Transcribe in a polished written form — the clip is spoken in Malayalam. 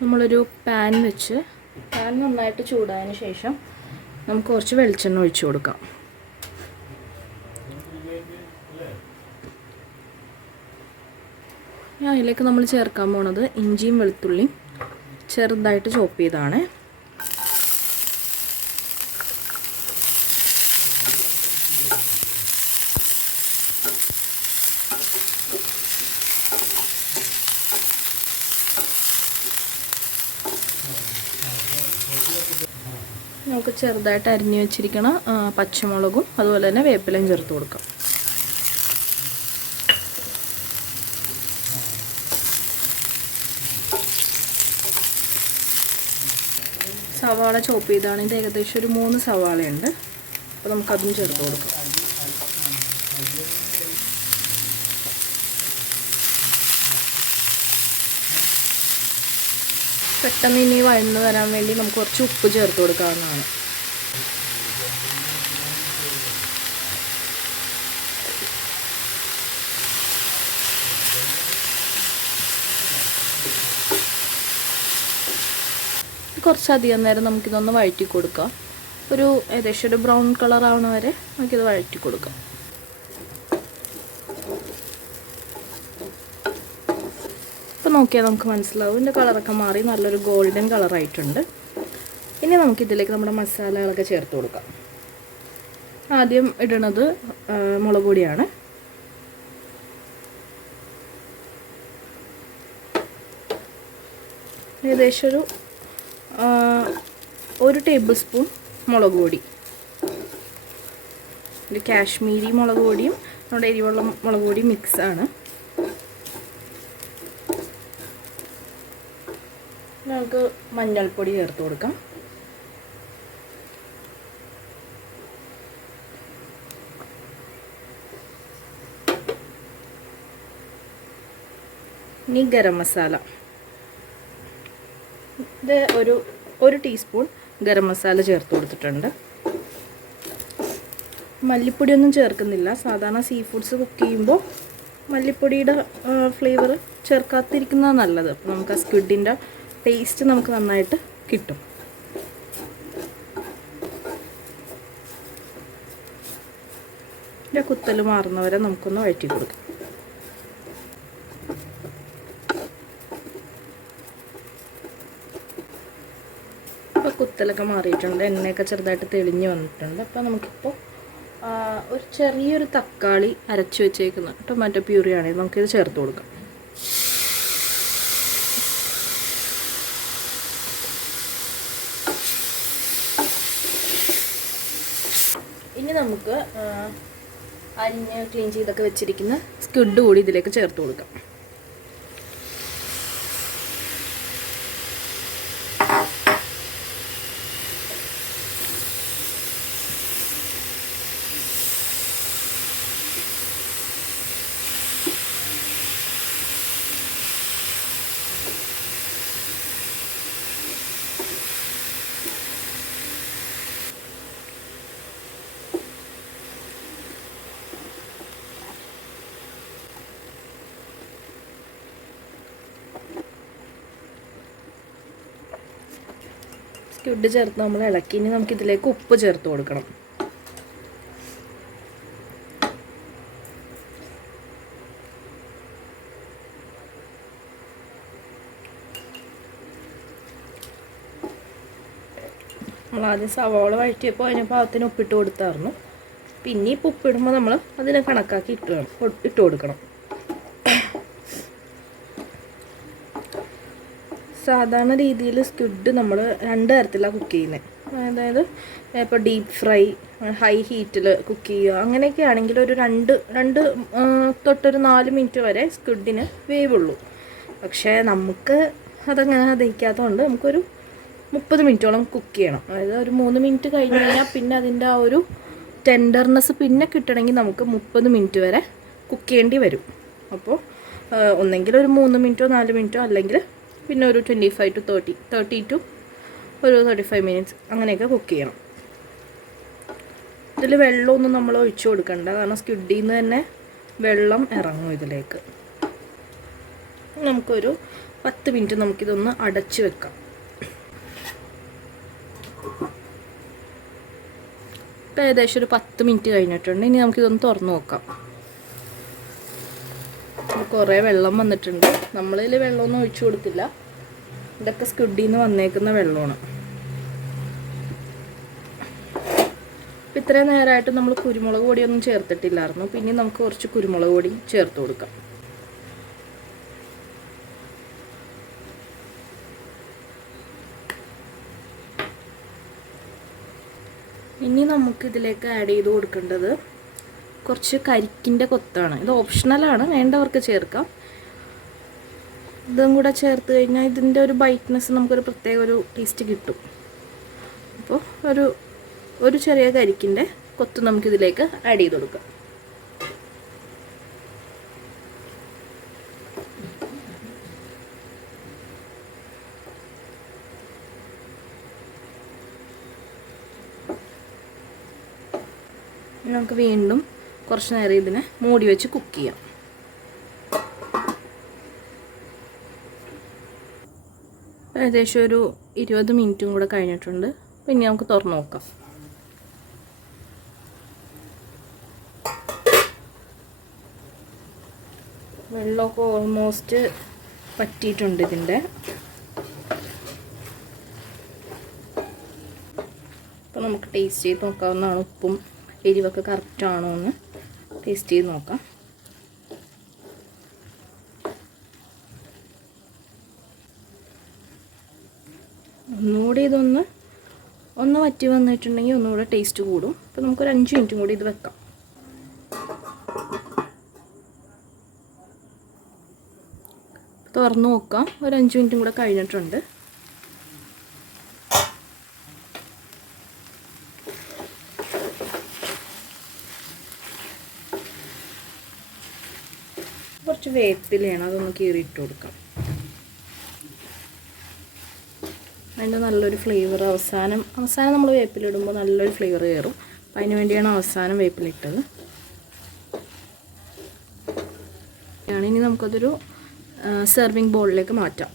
നമ്മളൊരു പാൻ വെച്ച് പാൻ നന്നായിട്ട് ചൂടായതിന് ശേഷം നമുക്ക് കുറച്ച് വെളിച്ചെണ്ണ ഒഴിച്ചു കൊടുക്കാം. അതിലേക്ക് നമ്മൾ ചേർക്കാൻ പോണത് ഇഞ്ചിയും വെളുത്തുള്ളിയും ചെറുതായിട്ട് ചോപ്പ് ചെയ്താണ്. നമുക്ക് ചെറുതായിട്ട് അരിഞ്ഞു വെച്ചിരിക്കണം പച്ചമുളകും അതുപോലെ തന്നെ വേപ്പിലയും ചേർത്ത് കൊടുക്കാം. സവാള ചോപ്പ് ചെയ്താണ്. ഇത് ഏകദേശം ഒരു 3 സവാളയുണ്ട്. അപ്പോൾ നമുക്കതും ചേർത്ത് കൊടുക്കാം. പെട്ടെന്ന് ഇനി വഴന്ന് വരാൻ വേണ്ടി നമുക്ക് കുറച്ച് ഉപ്പ് ചേർത്ത് കൊടുക്കാവുന്നതാണ്. കുറച്ചധികം നേരം നമുക്കിതൊന്ന് വഴറ്റി കൊടുക്കാം. ഏകദേശം ഒരു ബ്രൗൺ കളർ ആവണ വരെ നമുക്കിത് വഴറ്റി കൊടുക്കാം. ഇപ്പോൾ നോക്കിയാൽ നമുക്ക് മനസ്സിലാവും ഇതിൻ്റെ കളറൊക്കെ മാറി നല്ലൊരു ഗോൾഡൻ കളറായിട്ടുണ്ട്. ഇനി നമുക്കിതിലേക്ക് നമ്മുടെ മസാലകളൊക്കെ ചേർത്ത് കൊടുക്കാം. ആദ്യം ഇടുന്നത് മുളക് പൊടിയാണ്. ഏകദേശം ഒരു ടേബിൾ സ്പൂൺ മുളക് പൊടി. ഇത് കാശ്മീരി മുളക് പൊടിയും നമ്മുടെ എരിവുള്ള മുളക് പൊടിയും മിക്സാണ്. നമുക്ക് മഞ്ഞൾപ്പൊടി ചേർത്ത് കൊടുക്കാം. ഇനി ഗരം മസാല. ഇത് ഒരു ടീസ്പൂൺ ഗരം മസാല ചേർത്ത് കൊടുത്തിട്ടുണ്ട്. മല്ലിപ്പൊടിയൊന്നും ചേർക്കുന്നില്ല. സാധാരണ സീ ഫുഡ്സ് കുക്ക് ചെയ്യുമ്പോൾ മല്ലിപ്പൊടിയുടെ ഫ്ലേവർ ചേർക്കാതിരിക്കുന്നതാണ് നല്ലത്. അപ്പോൾ നമുക്ക് ആ സ്ക്വിഡിൻ്റെ ടേസ്റ്റ് നമുക്ക് നന്നായിട്ട് കിട്ടും. ഇതിൻ്റെ കുത്തൽ മാറുന്നവരെ നമുക്കൊന്ന് വഴറ്റി കൊടുക്കാം. ഇപ്പോൾ കുത്തലൊക്കെ മാറിയിട്ടുണ്ട്. എണ്ണയൊക്കെ ചെറുതായിട്ട് തെളിഞ്ഞ് വന്നിട്ടുണ്ട്. അപ്പോൾ നമുക്കിപ്പോൾ ഒരു ചെറിയൊരു തക്കാളി അരച്ച് വെച്ചേക്കുന്ന ടൊമാറ്റോ പ്യൂറി ആണെങ്കിൽ നമുക്കിത് ചേർത്ത് കൊടുക്കാം. ഇനി നമുക്ക് അരിഞ്ഞ് ക്ലീൻ ചെയ്തൊക്കെ വെച്ചിരിക്കുന്ന സ്ക്വിഡ് കൂടി ഇതിലേക്ക് ചേർത്ത് കൊടുക്കാം. സ്ക്വിഡ് ചേർത്ത് നമ്മൾ ഇളക്കി. ഇനി നമുക്കിതിലേക്ക് ഉപ്പ് ചേർത്ത് കൊടുക്കണം. നമ്മളാദ്യം സവാള വഴറ്റിയപ്പോൾ അതിന് പാകത്തിന് ഉപ്പിട്ട് കൊടുത്തായിരുന്നു. പിന്നെ ഇപ്പോൾ ഉപ്പിടുമ്പോൾ നമ്മൾ അതിനെ കണക്കാക്കി ഇട്ട് കൊടുക്കണം. സാധാരണ രീതിയിൽ സ്ക്വിഡ് നമ്മൾ 2 തരത്തിലാണ് കുക്ക് ചെയ്യുന്നത്. അതായത് ഇപ്പോൾ ഡീപ്പ് ഫ്രൈ, ഹൈ ഹീറ്റിൽ കുക്ക് ചെയ്യുക, അങ്ങനെയൊക്കെ ആണെങ്കിൽ ഒരു 2 തൊട്ടൊരു 4 മിനിറ്റ് വരെ സ്ക്വിഡിന് വേവുള്ളൂ. പക്ഷേ നമുക്ക് അതങ്ങനെ ദഹിക്കാത്തതുകൊണ്ട് നമുക്കൊരു 30 മിനിറ്റോളം കുക്ക് ചെയ്യണം. അതായത് ഒരു 3 മിനിറ്റ് കഴിഞ്ഞ് കഴിഞ്ഞാൽ പിന്നെ അതിൻ്റെ ആ ഒരു ടെൻഡർനെസ് പിന്നെ കിട്ടണമെങ്കിൽ നമുക്ക് 30 മിനിറ്റ് വരെ കുക്ക് ചെയ്യേണ്ടി വരും. അപ്പോൾ ഒന്നെങ്കിൽ ഒരു 3 മിനിറ്റോ 4 മിനിറ്റോ, അല്ലെങ്കിൽ പിന്നെ ഒരു 25 to 30 to ഒരു 35 മിനിറ്റ്സ് അങ്ങനെയൊക്കെ കുക്ക് ചെയ്യണം. ഇതിൽ വെള്ളമൊന്നും നമ്മൾ ഒഴിച്ചു കൊടുക്കണ്ട, കാരണം സ്ക്വിഡിൽ നിന്ന് തന്നെ വെള്ളം ഇറങ്ങും ഇതിലേക്ക്. നമുക്കൊരു 10 മിനിറ്റ് നമുക്കിതൊന്ന് അടച്ച് വെക്കാം. ഇപ്പോൾ ഏകദേശം ഒരു 10 മിനിറ്റ് കഴിഞ്ഞിട്ടുണ്ട്. ഇനി നമുക്കിതൊന്ന് തുറന്ന് നോക്കാം. കുറേ വെള്ളം വന്നിട്ടുണ്ട്. നമ്മളിതിൽ വെള്ളമൊന്നും ഒഴിച്ചു കൊടുത്തില്ല, ഇതൊക്കെ സ്ക്വിഡിൽ നിന്ന് വന്നേക്കുന്ന വെള്ളമാണ്. അപ്പോൾ ഇത്രയും നേരമായിട്ട് നമ്മൾ കുരുമുളക് പൊടിയൊന്നും ചേർത്തിട്ടില്ലായിരുന്നു. പിന്നെ നമുക്ക് കുറച്ച് കുരുമുളക് പൊടി ചേർത്ത് കൊടുക്കാം. ഇനി നമുക്കിതിലേക്ക് ആഡ് ചെയ്ത് കൊടുക്കേണ്ടത് കുറച്ച് കരിക്കിൻ്റെ കൊത്താണ്. ഇത് ഓപ്ഷണലാണ്, വേണ്ടവർക്ക് ചേർക്കാം. ഇതും കൂടെ ചേർത്ത് കഴിഞ്ഞാൽ ഇതിൻ്റെ ഒരു ബൈറ്റ്നെസ് നമുക്കൊരു പ്രത്യേക ഒരു ടേസ്റ്റ് കിട്ടും. അപ്പോൾ ഒരു ചെറിയ കരിക്കിൻ്റെ കൊത്ത് നമുക്കിതിലേക്ക് ആഡ് ചെയ്ത് കൊടുക്കാം. നമുക്ക് വീണ്ടും കുറച്ച് നേരം ഇതിനെ മൂടി വെച്ച് കുക്ക് ചെയ്യാം. ഏകദേശം ഒരു 20 മിനിറ്റും കൂടെ കഴിഞ്ഞിട്ടുണ്ട്. പിന്നെ നമുക്ക് തുറന്ന് നോക്കാം. വെള്ളമൊക്കെ ഓൾമോസ്റ്റ് പറ്റിയിട്ടുണ്ട് ഇതിൻ്റെ. അപ്പോൾ നമുക്ക് ടേസ്റ്റ് ചെയ്ത് നോക്കാവുന്നതാണ്. ഉപ്പും എരിവൊക്കെ കറക്റ്റാണോ എന്ന് ടേസ്റ്റ് ചെയ്ത് നോക്കാം. ഒന്നുകൂടി ഇതൊന്ന് വറ്റി വന്നിട്ടുണ്ടെങ്കിൽ ഒന്നുകൂടെ ടേസ്റ്റ് കൂടും. അപ്പോൾ നമുക്കൊരു 5 മിനിറ്റും കൂടി ഇത് വെക്കാം. തുറന്ന് നോക്കാം. ഒരു 5 മിനിറ്റും കൂടെ കഴിഞ്ഞിട്ടുണ്ട്. കുറച്ച് വേപ്പിലയാണ്, അതൊന്ന് കീറിയിട്ട് കൊടുക്കാം. അതിൻ്റെ നല്ലൊരു ഫ്ലേവർ അവസാനം നമ്മൾ വേപ്പിലിടുമ്പോൾ നല്ലൊരു ഫ്ലേവർ കയറും. അപ്പം അതിന് വേണ്ടിയാണ് അവസാനം വേപ്പിലിട്ടത്. ഇനി നമുക്കതൊരു സെർവിങ് ബൗളിലേക്ക് മാറ്റാം.